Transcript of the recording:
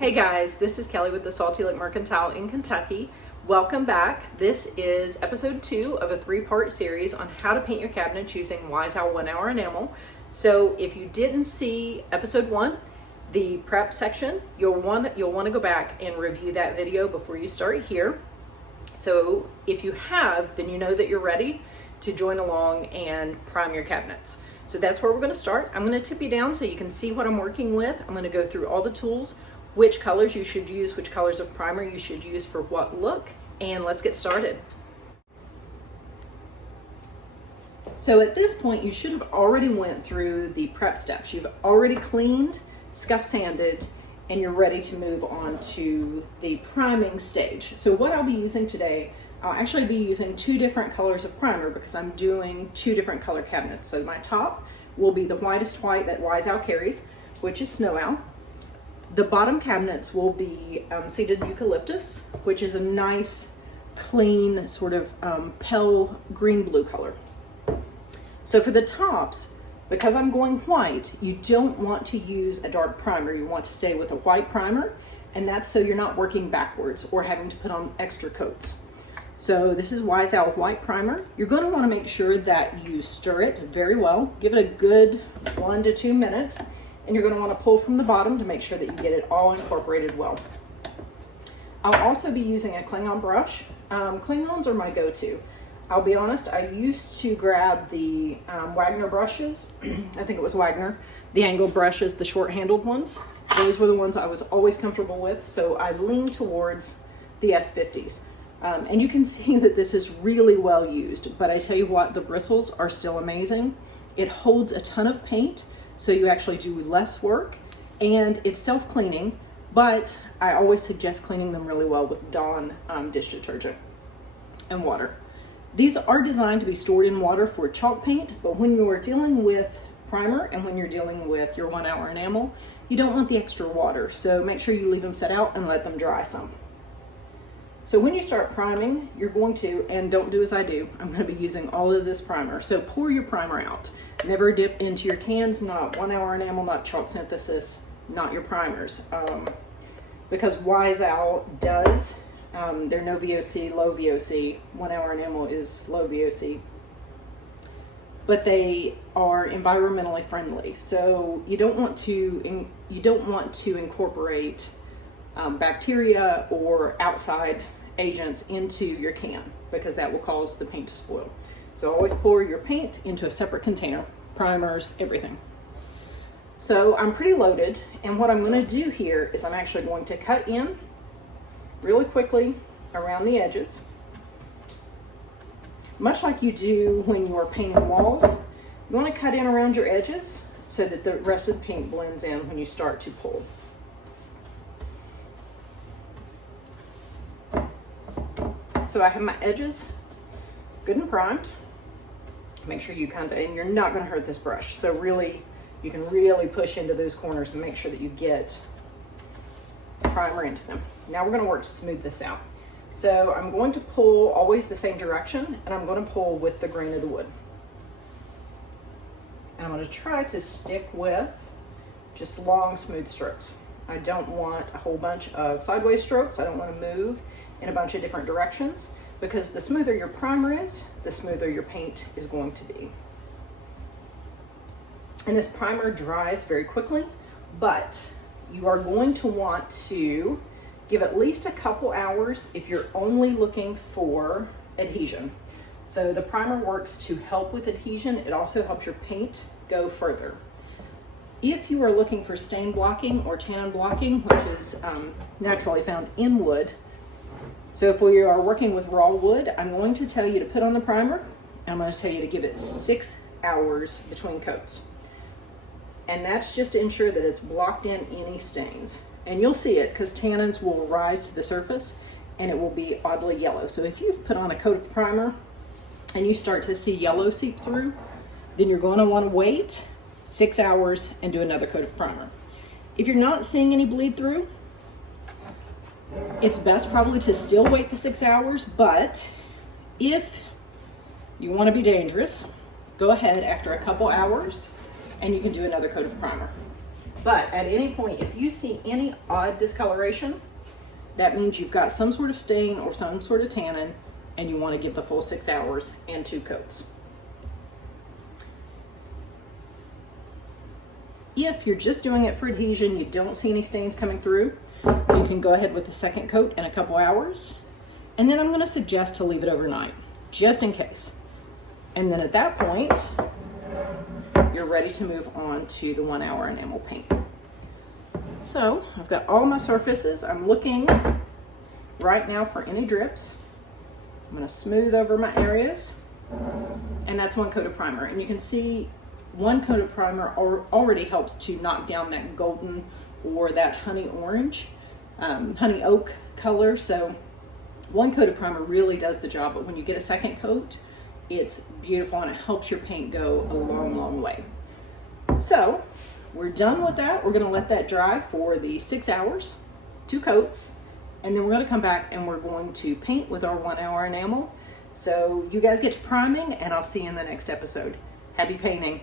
Hey guys, this is Kelly with the Salty Lick Mercantile in Kentucky. Welcome back. This is episode 2 of a 3-part series on how to paint your cabinets using Wise Owl 1 Hour Enamel. So if you didn't see episode 1, the prep section, you'll want to go back and review that video before you start here. So if you have, then you know that you're ready to join along and prime your cabinets. So that's where we're going to start. I'm going to tip you down so you can see what I'm working with. I'm going to go through all the tools, which colors you should use, which colors of primer you should use for what look, and let's get started. So at this point, you should have already went through the prep steps. You've already cleaned, scuff sanded, and you're ready to move on to the priming stage. So what I'll be using today, I'll actually be using 2 different colors of primer because I'm doing 2 different color cabinets. So my top will be the whitest white that Wise Owl carries, which is Snow Owl. The bottom cabinets will be seeded eucalyptus, which is a nice, clean, sort of pale green-blue color. So for the tops, because I'm going white, you don't want to use a dark primer. You want to stay with a white primer, and that's so you're not working backwards or having to put on extra coats. So this is Wise Owl White Primer. You're going to want to make sure that you stir it very well. Give it a good 1 to 2 minutes. And you're going to want to pull from the bottom to make sure that you get it all incorporated well. I'll also be using a Klingon brush. Klingons are my go-to. I'll be honest, I used to grab the Wagner brushes. I think it was Wagner. The angled brushes, the short-handled ones. Those were the ones I was always comfortable with, so I lean towards the S50s. And you can see that this is really well used, but I tell you what, the bristles are still amazing. It holds a ton of paint, so you actually do less work, and it's self-cleaning, but I always suggest cleaning them really well with Dawn dish detergent and water. These are designed to be stored in water for chalk paint, but when you are dealing with primer and when you're dealing with your 1 hour enamel, you don't want the extra water, so make sure you leave them set out and let them dry some. So when you start priming, you're going to, and don't do as I do, I'm going to be using all of this primer. So pour your primer out. Never dip into your cans, not 1 hour enamel, not chalk synthesis, not your primers. Because Wise Owl does, they're no VOC, low VOC. 1 hour enamel is low VOC. But they are environmentally friendly. So you don't want to incorporate bacteria or outside agents into your can because that will cause the paint to spoil. So always pour your paint into a separate container, primers, everything. So I'm pretty loaded, and what I'm going to do here is I'm actually going to cut in really quickly around the edges, much like you do when you're painting walls. You want to cut in around your edges so that the rest of the paint blends in when you start to pull. So I have my edges good and primed. Make sure you and you're not going to hurt this brush. So really, you can really push into those corners and make sure that you get primer into them. Now we're going to work to smooth this out. So I'm going to pull always the same direction, and I'm going to pull with the grain of the wood. And I'm going to try to stick with just long, smooth strokes. I don't want a whole bunch of sideways strokes. I don't want to move in a bunch of different directions, because the smoother your primer is, the smoother your paint is going to be. And this primer dries very quickly, but you are going to want to give at least a couple hours if you're only looking for adhesion. So the primer works to help with adhesion. It also helps your paint go further. If you are looking for stain blocking or tannin blocking, which is naturally found in wood, so if we are working with raw wood, I'm going to tell you to put on the primer, and I'm going to tell you to give it 6 hours between coats. And that's just to ensure that it's blocked in any stains. And you'll see it because tannins will rise to the surface and it will be oddly yellow. So if you've put on a coat of primer and you start to see yellow seep through, then you're going to want to wait 6 hours and do another coat of primer. If you're not seeing any bleed through, it's best probably to still wait the 6 hours, but if you want to be dangerous, go ahead after a couple hours and you can do another coat of primer. But at any point, if you see any odd discoloration, that means you've got some sort of stain or some sort of tannin, and you want to give the full 6 hours and 2 coats. If you're just doing it for adhesion, you don't see any stains coming through, you can go ahead with the second coat in a couple hours. And then I'm going to suggest to leave it overnight, just in case. And then at that point, you're ready to move on to the 1 hour enamel paint. So I've got all my surfaces. I'm looking right now for any drips. I'm going to smooth over my areas, and that's 1 coat of primer. And you can see 1 coat of primer already helps to knock down that golden or that honey orange, honey oak color. So 1 coat of primer really does the job, but when you get a second coat, it's beautiful and it helps your paint go a long, long way. So we're done with that. We're going to let that dry for the 6 hours, 2 coats, and then we're going to come back and we're going to paint with our 1 hour enamel. So you guys get to priming, and I'll see you in the next episode. Happy painting.